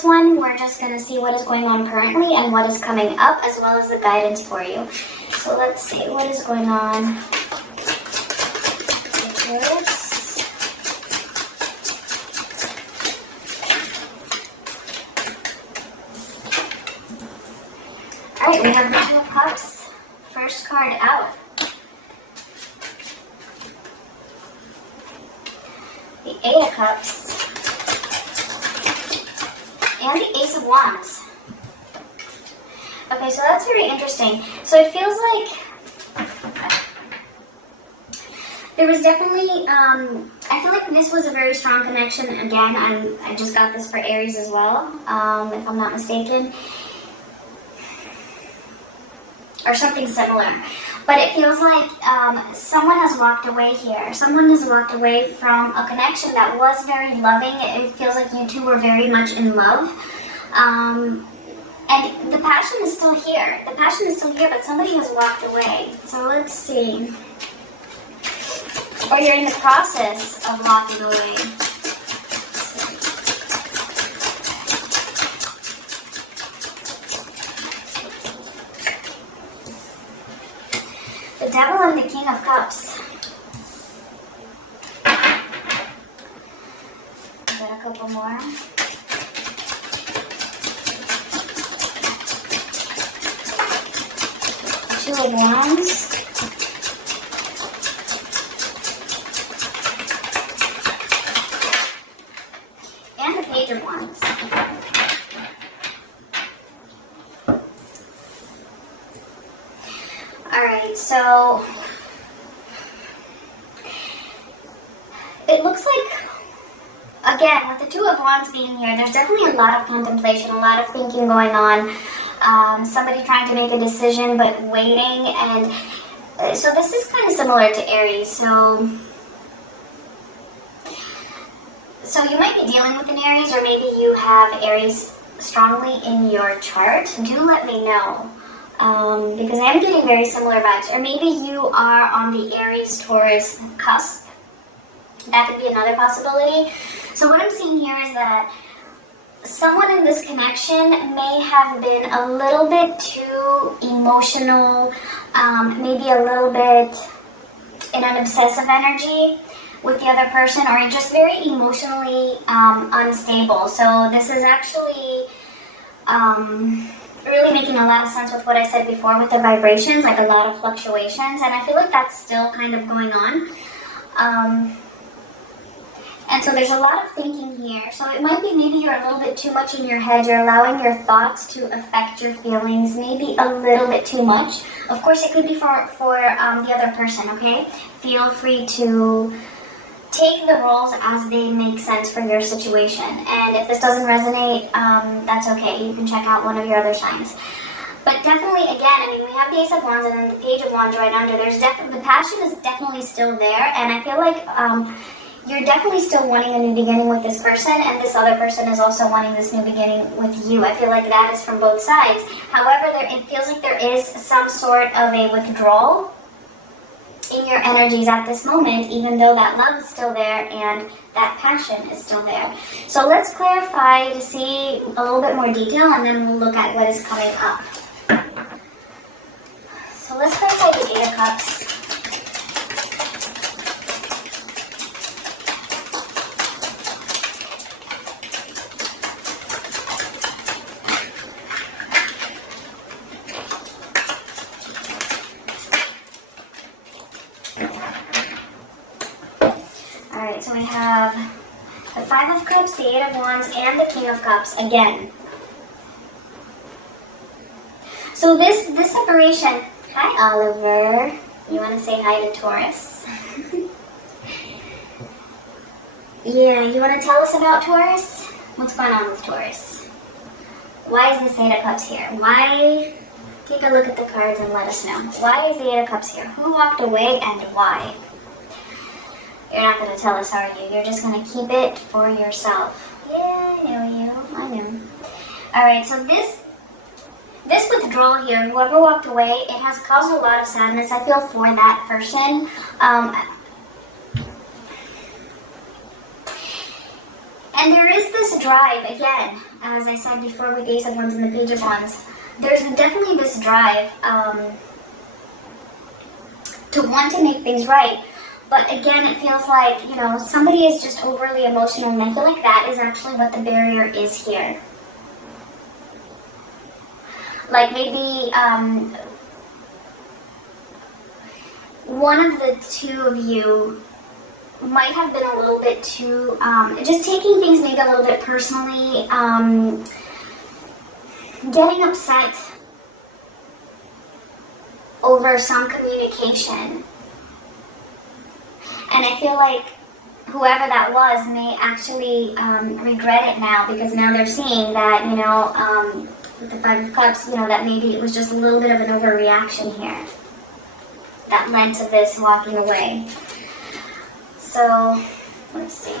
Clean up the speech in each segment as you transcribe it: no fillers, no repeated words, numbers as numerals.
this one, we're just going to see what is going on currently and what is coming up, as well as the guidance for you. So let's see what is going on with Taurus. Alright, we have the Two of Cups. First card out. The Eight of Cups. And the Ace of Wands. Okay, so that's very interesting. So it feels like there was definitely, I feel like this was a very strong connection. Again, I just got this for Aries as well, if I'm not mistaken. Or something similar. But it feels like someone has walked away here. Someone has walked away from a connection that was very loving. It feels like you two were very much in love. And the passion is still here. The passion is still here, but somebody has walked away. So let's see. Or you're in the process of walking away. The Devil and the King of Cups. Got a couple more. Two of Wands. And the Page of Wands. Alright, so it looks like, again, with the Two of Wands being here, there's definitely a lot of contemplation, a lot of thinking going on. Somebody trying to make a decision but waiting, and so this is kind of similar to Aries. So you might be dealing with an Aries, or maybe you have Aries strongly in your chart. Do let me know. Because I am getting very similar vibes. Or maybe you are on the Aries-Taurus cusp. That could be another possibility. So what I'm seeing here is that someone in this connection may have been a little bit too emotional, maybe a little bit in an obsessive energy with the other person, or just very emotionally unstable. So this is actually really making a lot of sense with what I said before with the vibrations, like a lot of fluctuations, and I feel like that's still kind of going on. And so there's a lot of thinking here. So it might be maybe you're a little bit too much in your head. You're allowing your thoughts to affect your feelings, maybe a little bit too much. Of course, it could be for the other person, okay? Feel free to take the roles as they make sense for your situation. And if this doesn't resonate, that's okay. You can check out one of your other signs. But definitely, again, I mean, we have the Ace of Wands and then the Page of Wands right under. The passion is definitely still there. And I feel like you're definitely still wanting a new beginning with this person, and this other person is also wanting this new beginning with you. I feel like that is from both sides. However, it feels like there is some sort of a withdrawal in your energies at this moment, even though that love is still there and that passion is still there. So let's clarify to see a little bit more detail, and then we'll look at what is coming up. So let's clarify the Eight of Cups. Alright, so we have the Five of Cups, the Eight of Wands, and the King of Cups again. So this separation... Hi, Oliver. You want to say hi to Taurus? Yeah, you want to tell us about Taurus? What's going on with Taurus? Why is the Eight of Cups here? Why? Take a look at the cards and let us know. Why is the Eight of Cups here? Who walked away and why? You're not going to tell us, are you? You're just going to keep it for yourself. Yeah, I know you. I know. Alright, so this withdrawal here, whoever walked away, it has caused a lot of sadness, I feel, for that person. And there is this drive, again, as I said before with the Ace of Wands and the Page of Wands, there's definitely this drive to want to make things right. But again, it feels like, you know, somebody is just overly emotional, and I feel like that is actually what the barrier is here. Like maybe one of the two of you might have been a little bit too, just taking things maybe a little bit personally, getting upset over some communication. And I feel like whoever that was may actually regret it now, because now they're seeing that, you know, with the Five of Cups, you know, that maybe it was just a little bit of an overreaction here that led to this walking away. So, let's see.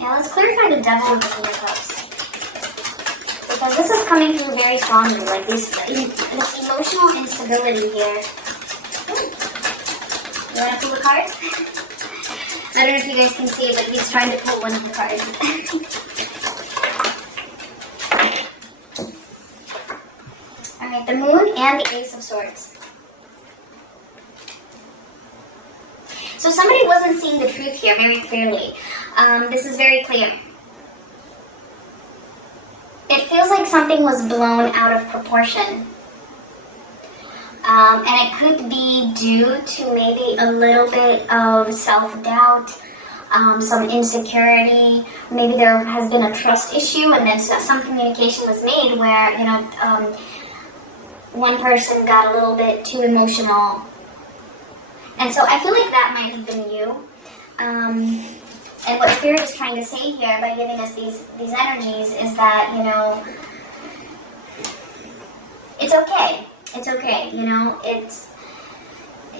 Now let's clarify the Devil with the King of Cups. Because this is coming through very strongly, like this emotional instability here. You want to pull a card? I don't know if you guys can see it, but he's trying to pull one of the cards. Alright, the Moon and the Ace of Swords. So somebody wasn't seeing the truth here very clearly. This is very clear. It feels like something was blown out of proportion. And it could be due to maybe a little bit of self-doubt, some insecurity. Maybe there has been a trust issue, and then some communication was made where, you know, one person got a little bit too emotional. And so I feel like that might have been you. And what Spirit is trying to say here by giving us these energies is that, you know, it's okay. It's okay, you know,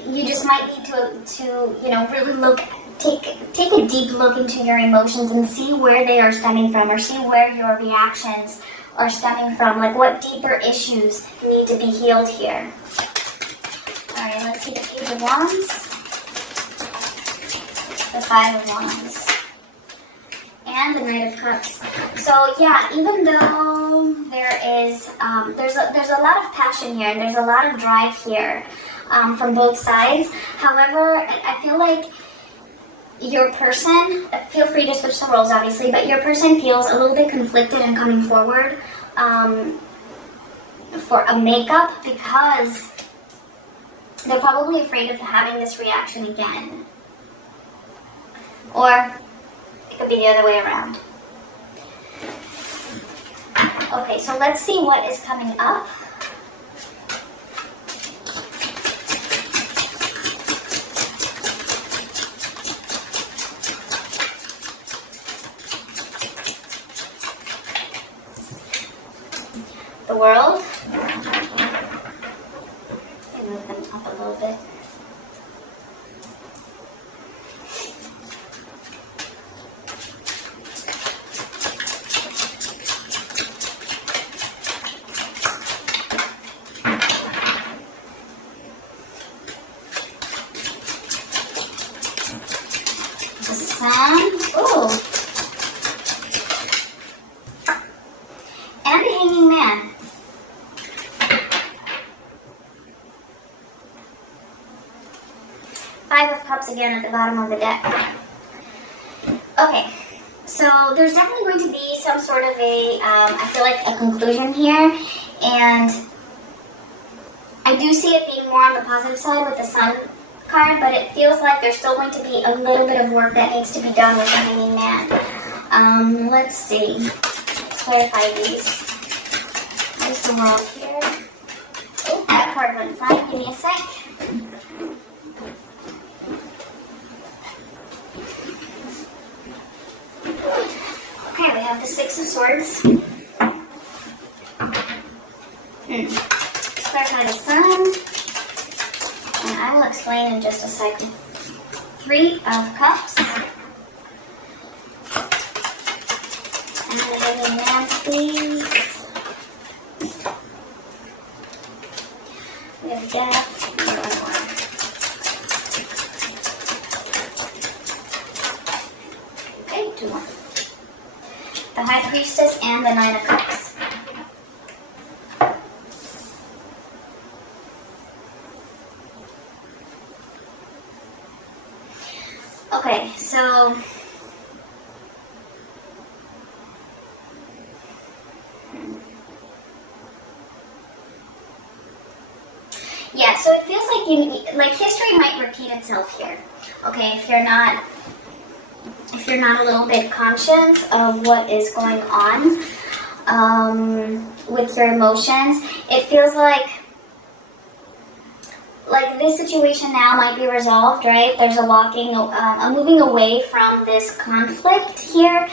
you just might need to you know, really take a deep look into your emotions and see where they are stemming from, or see where your reactions are stemming from, like what deeper issues need to be healed here. Alright, let's see the Page of Wands, the Five of Wands, and the Knight of Cups. So yeah, even though there is, there's a lot of passion here, and there's a lot of drive here from both sides. However, I feel like your person, feel free to switch the roles obviously, but your person feels a little bit conflicted in coming forward for a makeup, because they're probably afraid of having this reaction again. Or it could be the other way around. Okay, so let's see what is coming up. The World. Let me move them up a little bit. The Sun. Ooh. And the Hanging Man. Five of Cups again at the bottom of the deck. Okay, so there's definitely going to be some sort of a, I feel like a conclusion here, and I do see it being more on the positive side with the Sun card, but it feels like there's still going to be a little bit of work that needs to be done with the Hanging Man. Let's see. Let's clarify these. There's the World here. Oh, that card went fine. Give me a sec. Okay, we have the Six of Swords. Clarify the Sun. And I will explain in just a second. Three of Cups. And the Hanging Man, please. We have Death. And one more. Okay, the High Priestess, and the Nine of Cups. Okay, so yeah, so it feels like history might repeat itself here. Okay, if you're not a little bit conscious of what is going on with your emotions, it feels like this situation now might be resolved, right? There's a moving away from this conflict here,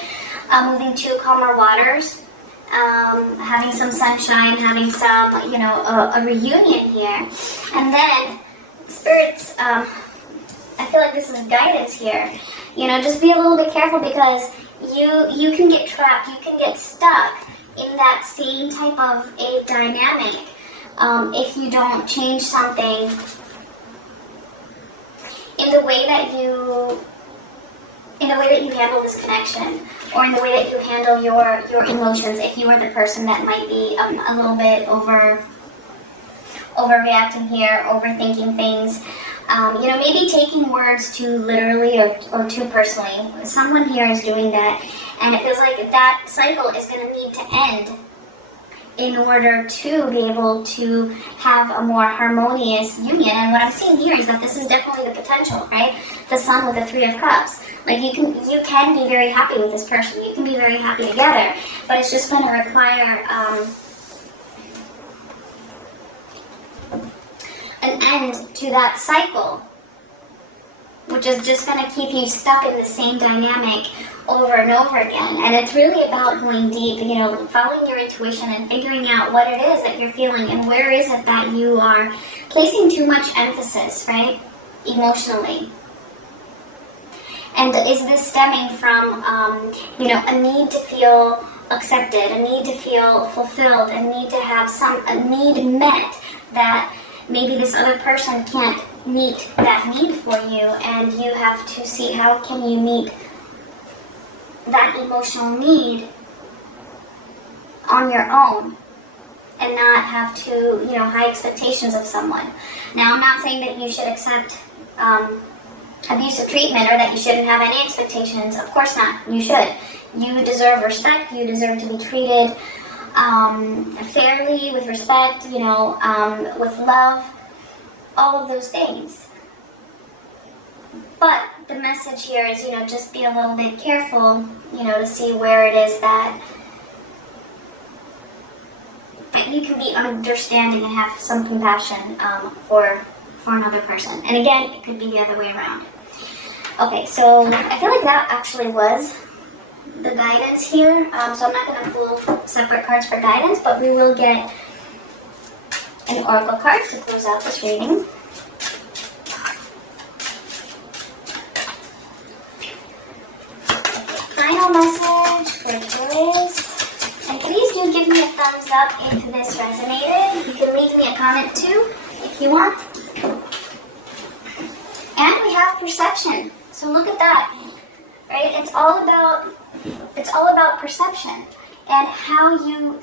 moving to calmer waters, having some sunshine, having some, a reunion here. And then, spirits, I feel like this is guidance here. Just be a little bit careful, because you can get trapped, you can get stuck in that same type of a dynamic if you don't change something in the way that you handle this connection, or in the way that you handle your emotions. If you are the person that might be a little bit overreacting here, overthinking things, maybe taking words too literally or too personally. Someone here is doing that, and it feels like that cycle is going to need to end in order to be able to have a more harmonious union. And what I'm seeing here is that this is definitely the potential, right? The Sun with the Three of Cups. Like, you can be very happy with this person. You can be very happy together, but it's just going to require an end to that cycle, which is just going to keep you stuck in the same dynamic over and over again. And it's really about going deep, following your intuition and figuring out what it is that you're feeling, and where is it that you are placing too much emphasis, right, emotionally. And is this stemming from, a need to feel accepted, a need to feel fulfilled, a need to have a need met that maybe this other person can't meet that need for you, and you have to see how can you meet that emotional need on your own, and not have to, high expectations of someone. Now, I'm not saying that you should accept abusive treatment, or that you shouldn't have any expectations. Of course not. You should. You deserve respect. You deserve to be treated fairly, with respect, with love, all of those things. But the message here is, just be a little bit careful, to see where it is that you can be understanding and have some compassion for another person. And again, it could be the other way around. Okay, so I feel like that actually was the guidance here. So I'm not going to pull separate cards for guidance, but we will get an oracle card to close out this reading. Final message for Taurus. And please do give me a thumbs up if this resonated. You can leave me a comment too if you want. And we have perception. So look at that. Right? It's all about perception and how you